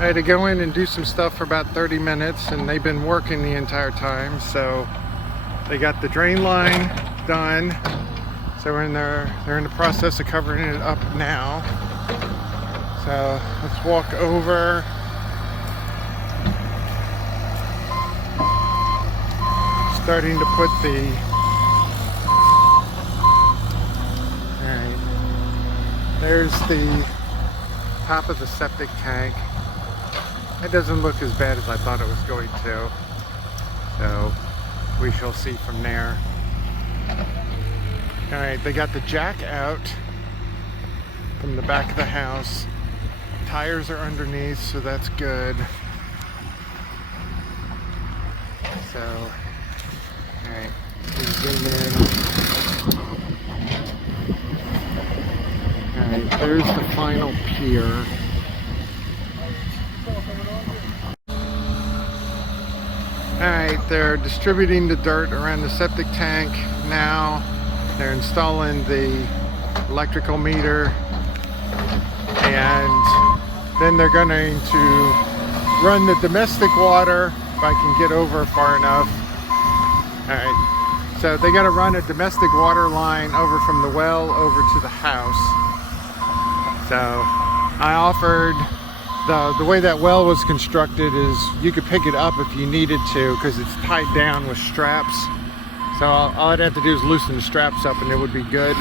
I had to go in and do some stuff for about 30 minutes, and they've been working the entire time. So they got the drain line done. So they're in the process of covering it up now. So let's walk over. Starting to put the, alright, there's the top of the septic tank. It doesn't look as bad as I thought it was going to. So we shall see from there. Alright, they got the jack out from the back of the house. Tires are underneath, so that's good. So, alright, zoom in. Alright, there's the final pier. Alright, they're distributing the dirt around the septic tank now. They're installing the electrical meter, and then they're going to run the domestic water, if I can get over far enough. Alright, so they got to run a domestic water line over from the well over to the house. So I offered, the way that well was constructed is you could pick it up if you needed to, because it's tied down with straps. So all I'd have to do is loosen the straps up and it would be good.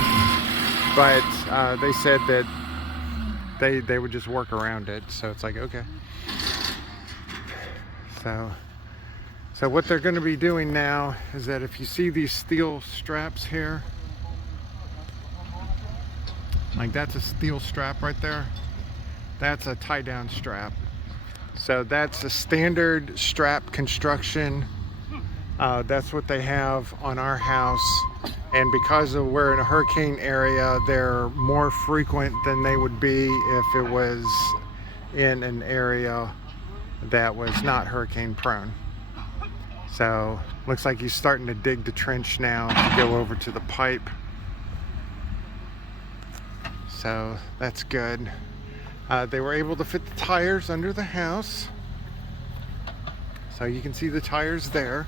But they said that they would just work around it. So it's like, okay. So what they're going to be doing now is that if you see these steel straps here, like that's a steel strap right there, that's a tie down strap. So that's a standard strap construction. That's what they have on our house, and because we're in a hurricane area, they're more frequent than they would be if it was in an area that was not hurricane prone. So looks like he's starting to dig the trench now to go over to the pipe. So that's good. They were able to fit the tires under the house. So you can see the tires there.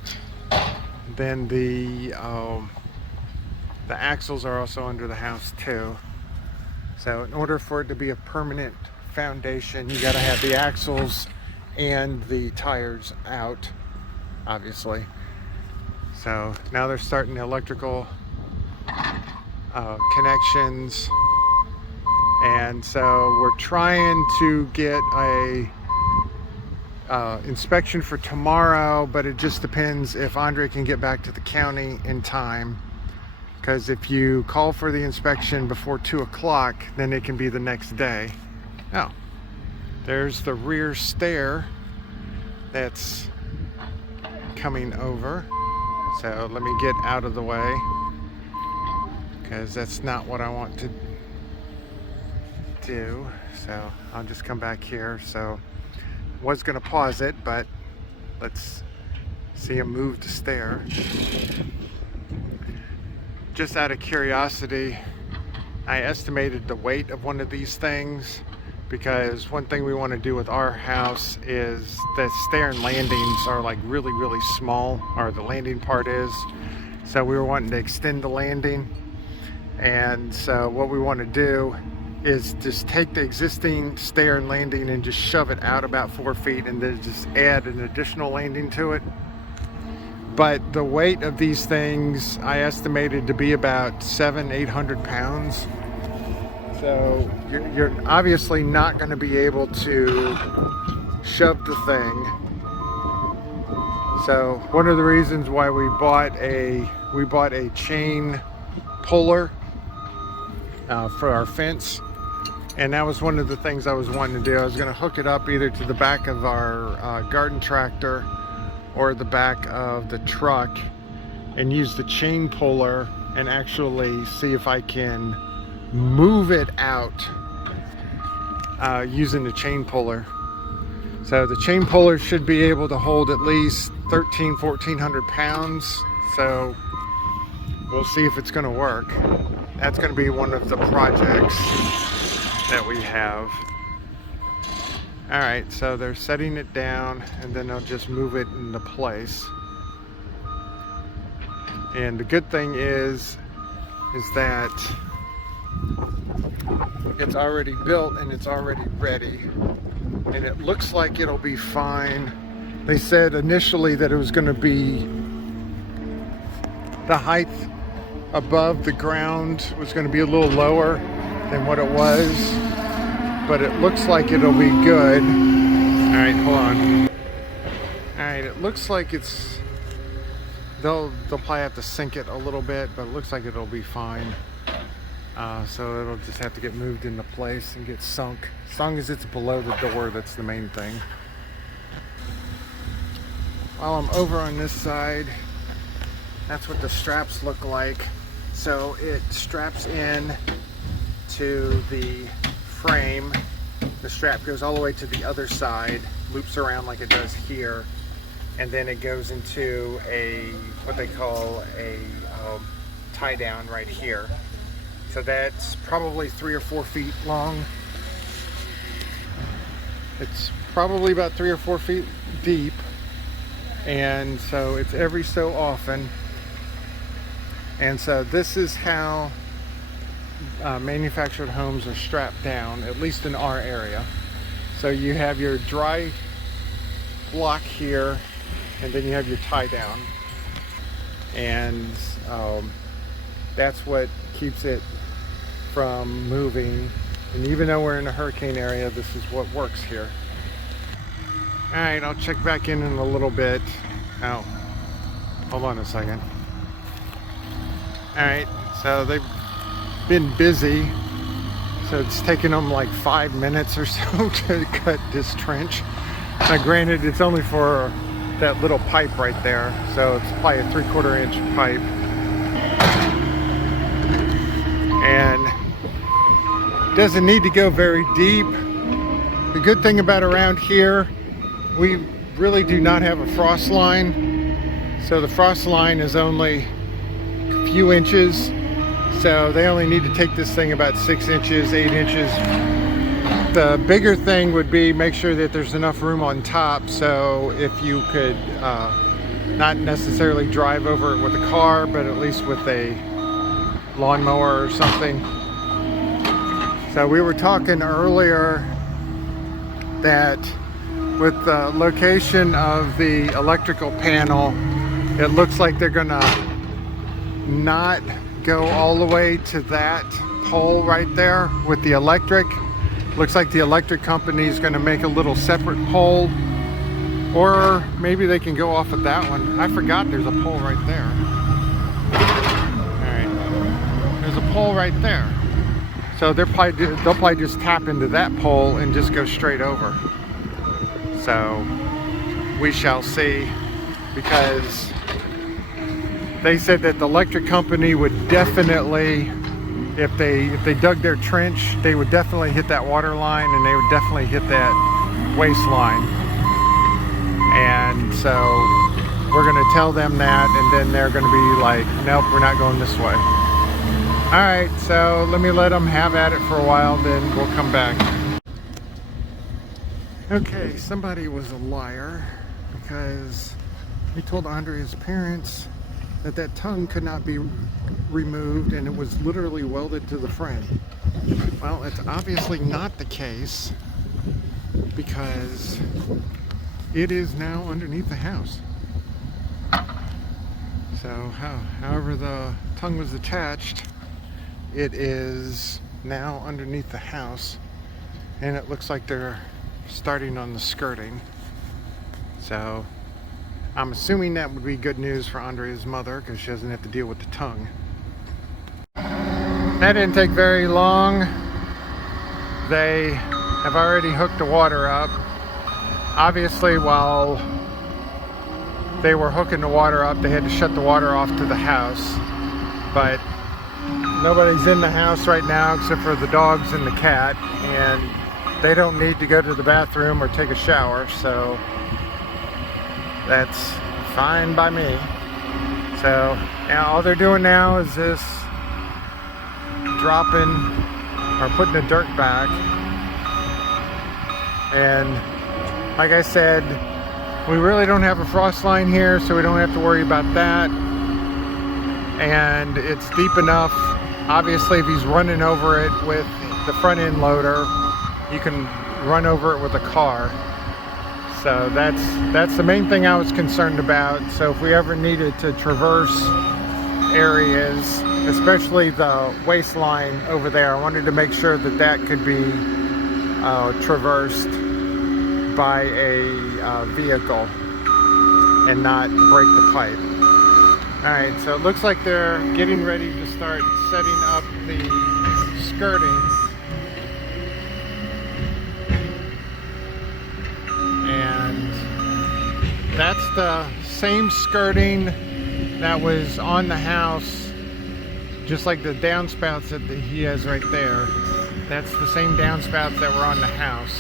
Then the axles are also under the house too. So in order for it to be a permanent foundation, you got to have the axles and the tires out, obviously. So now they're starting the electrical connections, and so we're trying to get a inspection for tomorrow, but it just depends if Andre can get back to the county in time, because if you call for the inspection before 2 o'clock, then it can be the next day. Oh, there's the rear stair that's coming over. So let me get out of the way, because that's not what I want to do. So I'll just come back here. So was going to pause it, but let's see him move the stair. Just out of curiosity, I estimated the weight of one of these things, because one thing we want to do with our house is the stair and landings are like really, really small, or the landing part is. So we were wanting to extend the landing, and so what we want to do is just take the existing stair and landing and just shove it out about 4 feet, and then just add an additional landing to it. But the weight of these things I estimated to be about 700-800 pounds. So you're obviously not going to be able to shove the thing. So one of the reasons why we bought a chain puller for our fence. And that was one of the things I was wanting to do. I was going to hook it up either to the back of our garden tractor or the back of the truck, and use the chain puller and actually see if I can move it out using the chain puller. So the chain puller should be able to hold at least 1,400 pounds. So we'll see if it's going to work. That's going to be one of the projects that we have. All right, so they're setting it down and then they'll just move it into place. And the good thing is that it's already built and it's already ready. And it looks like it'll be fine. They said initially that it was going to be the height above the ground was going to be a little lower than what it was, but it looks like it'll be good. All right, hold on. All right, it looks like it's, they'll probably have to sink it a little bit, but it looks like it'll be fine. So it'll just have to get moved into place and get sunk. As long as it's below the door, that's the main thing. While I'm over on this side, that's what the straps look like. So it straps in to the frame. The strap goes all the way to the other side, loops around like it does here, and then it goes into a, what they call a tie down right here. So that's probably 3 or 4 feet long. It's probably about 3 or 4 feet deep. And so it's every so often. And so this is how manufactured homes are strapped down, at least in our area. So you have your dry block here, and then you have your tie down. And that's what keeps it from moving. And even though we're in a hurricane area, this is what works here. All right, I'll check back in a little bit. Oh, hold on a second. All right, so they've been busy. So it's taken them like 5 minutes or so to cut this trench. Now granted, it's only for that little pipe right there. So it's probably a 3/4 inch pipe. And it doesn't need to go very deep. The good thing about around here, we really do not have a frost line. So the frost line is only a few inches. So they only need to take this thing about 6 inches, 8 inches. The bigger thing would be make sure that there's enough room on top. So if you could not necessarily drive over it with a car, but at least with a lawnmower or something. So we were talking earlier that with the location of the electrical panel, it looks like they're gonna not go all the way to that pole right there with the electric. Looks like the electric company is gonna make a little separate pole, or maybe they can go off of that one. I forgot there's a pole right there. All right, there's a pole right there. So they'll probably just tap into that pole and just go straight over. So we shall see, because they said that the electric company would definitely, if they dug their trench, they would definitely hit that water line, and they would definitely hit that waste line. And so we're gonna tell them that, and then they're gonna be like, nope, we're not going this way. All right, so let me let them have at it for a while, then we'll come back. Okay, somebody was a liar, because he told Andrea's parents that that tongue could not be removed and it was literally welded to the frame. Well, it's obviously not the case, because it is now underneath the house. So however the tongue was attached, it is now underneath the house, and it looks like they're starting on the skirting. So I'm assuming that would be good news for Andrea's mother, because she doesn't have to deal with the tongue. That didn't take very long. They have already hooked the water up. Obviously, while they were hooking the water up, they had to shut the water off to the house. But nobody's in the house right now except for the dogs and the cat, and they don't need to go to the bathroom or take a shower, so that's fine by me. So now all they're doing now is this dropping or putting the dirt back. And like I said, we really don't have a frost line here, so we don't have to worry about that. And it's deep enough. Obviously, if he's running over it with the front end loader, you can run over it with a car. So that's the main thing I was concerned about. So if we ever needed to traverse areas, especially the waistline over there, I wanted to make sure that that could be traversed by a vehicle and not break the pipe. Alright, so it looks like they're getting ready to start setting up the skirting. And that's the same skirting that was on the house, just like the downspouts that he has right there. That's the same downspouts that were on the house.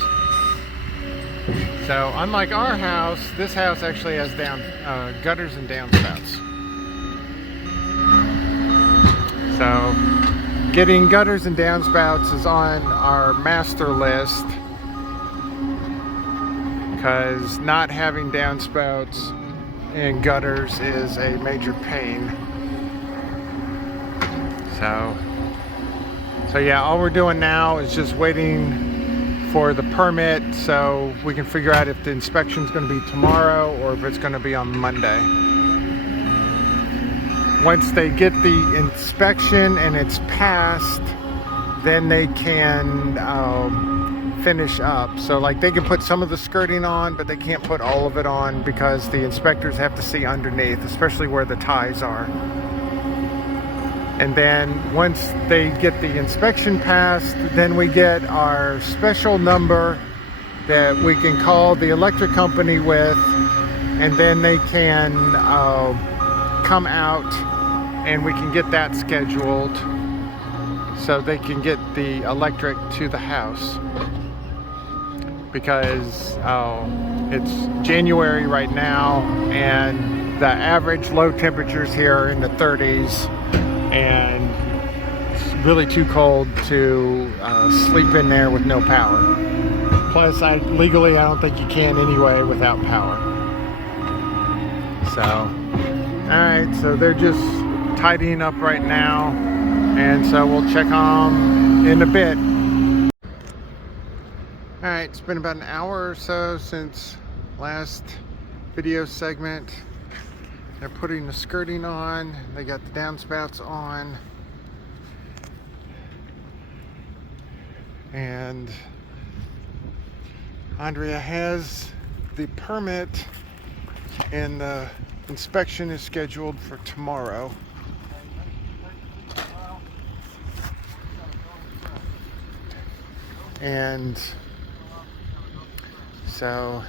So unlike our house, this house actually has gutters and downspouts. So getting gutters and downspouts is on our master list, because not having downspouts and gutters is a major pain. So yeah, all we're doing now is just waiting for the permit so we can figure out if the inspection is going to be tomorrow or if it's going to be on Monday. Once they get the inspection and it's passed, then they can finish up. So like they can put some of the skirting on, but they can't put all of it on because the inspectors have to see underneath, especially where the ties are. And then once they get the inspection passed, then we get our special number that we can call the electric company with, and then they can come out and we can get that scheduled so they can get the electric to the house. Because it's January right now and the average low temperatures here are in the 30s, and it's really too cold to sleep in there with no power. Plus, legally I don't think you can anyway without power. So, alright, so they're just tidying up right now, and so we'll check on them in a bit. Alright, it's been about an hour or so since last video segment. They're putting the skirting on, they got the downspouts on, and Andrea has the permit and the inspection is scheduled for tomorrow. And so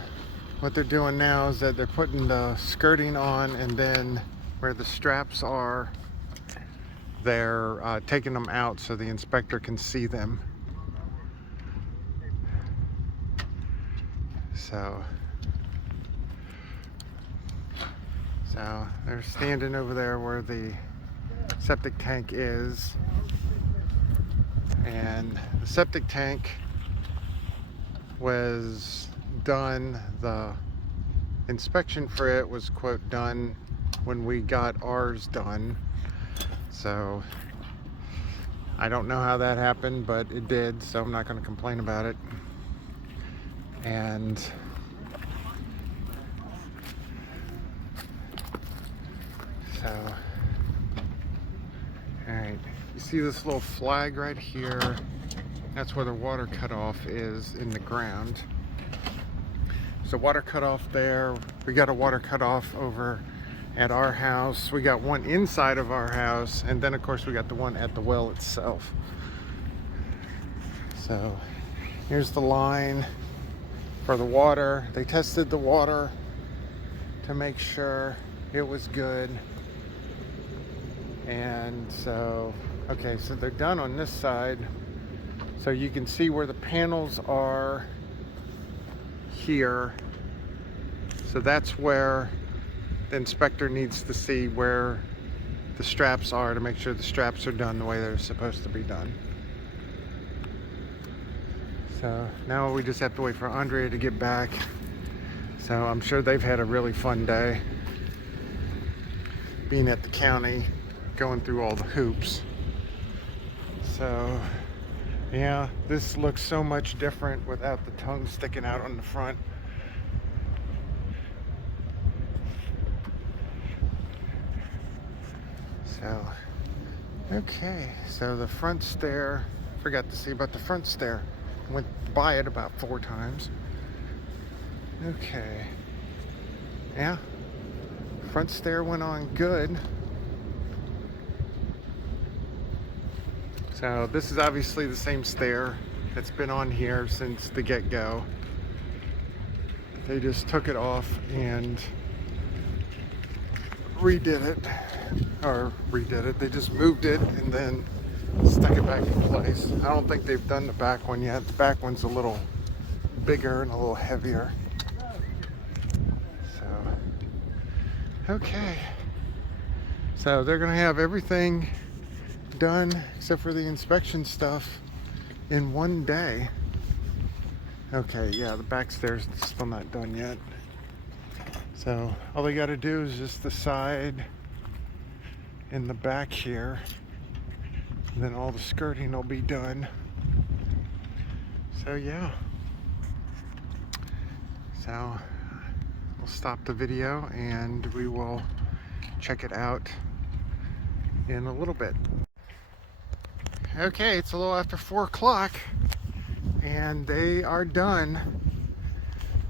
what they're doing now is that they're putting the skirting on, and then where the straps are, they're taking them out so the inspector can see them. So they're standing over there where the septic tank is, and the septic tank was done, the inspection for it was quote done when we got ours done. So I don't know how that happened, but it did, so I'm not going to complain about it. And so, alright, you see this little flag right here? That's where the water cutoff is in the ground. So water cutoff there. We got a water cutoff over at our house. We got one inside of our house, and then of course we got the one at the well itself. So here's the line for the water. They tested the water to make sure it was good. And so, okay, so they're done on this side. So you can see where the panels are here. So that's where the inspector needs to see where the straps are to make sure the straps are done the way they're supposed to be done. So now we just have to wait for Andrea to get back. So I'm sure they've had a really fun day being at the county, going through all the hoops. So yeah, this looks so much different without the tongue sticking out on the front. So, okay, so the front stair, forgot to see about the front stair. Went by it about 4 times. Okay, yeah, front stair went on good. So this is obviously the same stair that's been on here since the get-go. They just took it off and redid it, they just moved it and then stuck it back in place. I don't think they've done the back one yet. The back one's a little bigger and a little heavier. So, okay. So they're gonna have everything done except for the inspection stuff in one day. Okay, yeah, the back stairs is still not done yet. So all they got to do is just the side in the back here, and then all the skirting will be done. So yeah, so we'll stop the video and we will check it out in a little bit. Okay, it's a little after 4 o'clock and they are done.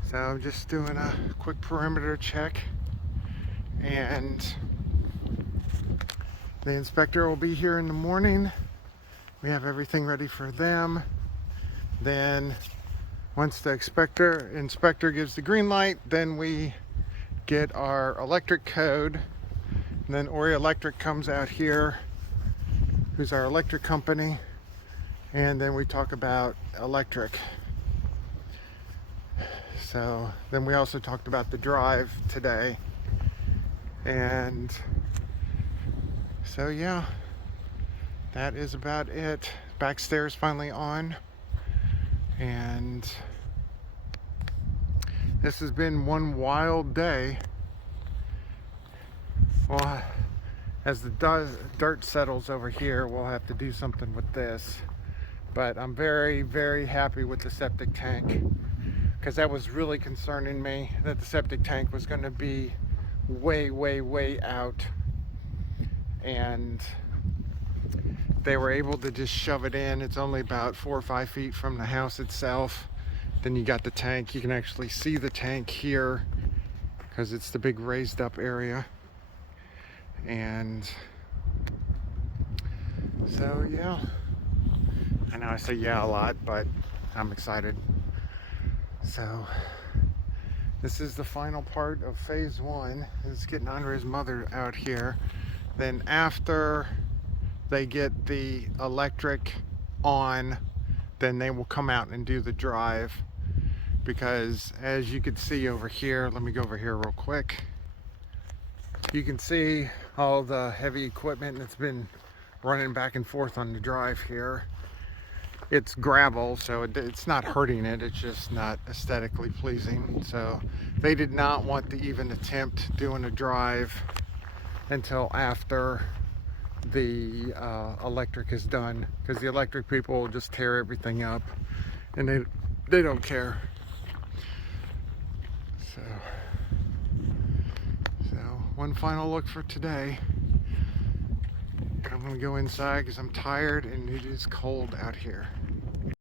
So I'm just doing a quick perimeter check, and the inspector will be here in the morning. We have everything ready for them. Then once the inspector gives the green light, then we get our electric code. And then Ori Electric comes out here, who's our electric company, and then we talk about electric. So then we also talked about the drive today, and so yeah, that is about it. Back stairs finally on, and this has been one wild day. Well, as the dirt settles over here, we'll have to do something with this, but I'm very, very happy with the septic tank, because that was really concerning me, that the septic tank was going to be way, way, way out, and they were able to just shove it in. It's only about 4 or 5 feet from the house itself. Then you got the tank. You can actually see the tank here because it's the big raised up area. And so yeah, I know I say yeah a lot, but I'm excited. So this is the final part of phase 1, is getting Andrea's mother out here. Then after they get the electric on, then they will come out and do the drive, because as you can see over here, let me go over here real quick. You can see all the heavy equipment that's been running back and forth on the drive here. It's gravel, so it's not hurting it, it's just not aesthetically pleasing. So they did not want to even attempt doing a drive until after the electric is done, because the electric people will just tear everything up, and they don't care. So one final look for today. I'm gonna go inside because I'm tired and it is cold out here.